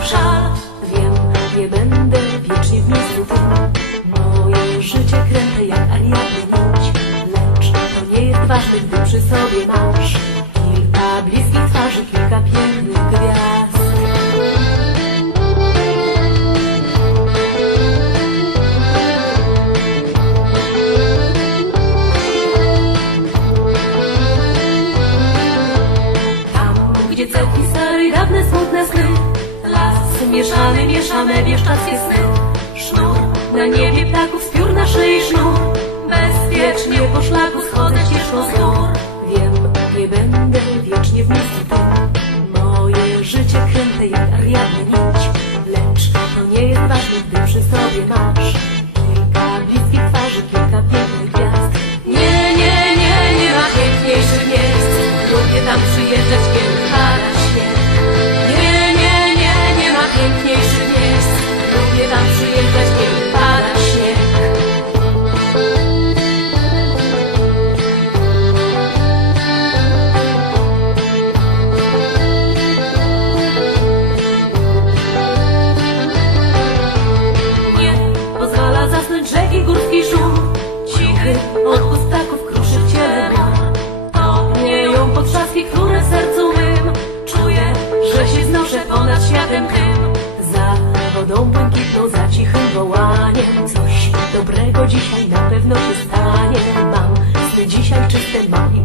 znów żal Wiem, nie będę wiecznie w miejscu tym. Moje życie kręte jak Ania pięć Lecz to nie jest ważne, gdy przy sobie mam. mieszamy, mieszamy bieszczackie sny. Sznur na niebie ptaków, piór na szyi sznur. Bezpiecznie po szlaku schodzę ścieżką z gór. Wiem, nie będę wiecznie w niski ty. Moje życie kręte jak ariadna nić. Lecz to nie jest ważne, gdy przy sobie mam. trzaski, które sercu mym. Czuję, że się znoszę ponad światem tym. Za wodą błękitną, za cichym wołaniem. Coś dobrego dzisiaj na pewno się stanie. Mam sny dzisiaj czyste, mam i